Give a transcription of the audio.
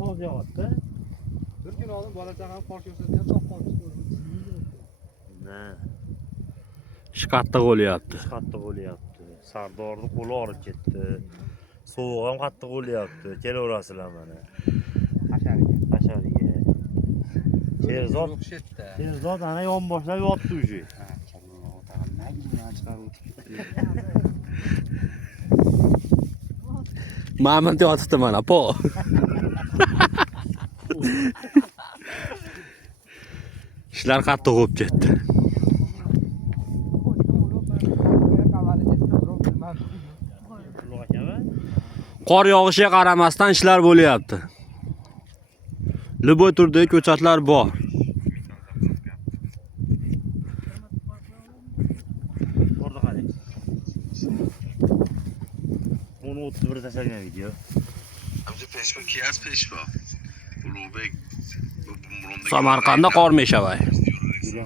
hozir yog'adi. Bir kun oldin bola chaqam qor ko'rsatgan soqqol chiqdi. Ish qattiq bo'lyapti. Qattiq bo'lyapti. Sardorning qo'li og'rib ketdi. Sovuq ham qattiq bo'lyapti. Kelaverasizlar mana. Hashariga. Sherzod ana yon boshlab yotdi uje. Ma'mant yotibdi mana, po. Ishlar qattiq bo'lib ketdi. Qor yog'ishiga qaramasdan ishlar bo'lyapti. Liboy turdagi ko'chatlar bor. Orada qarang. Uni 31 tashlagan video. Hamza peshba kiyas peshba. Ulug'bek Samarqandda qor meshavay.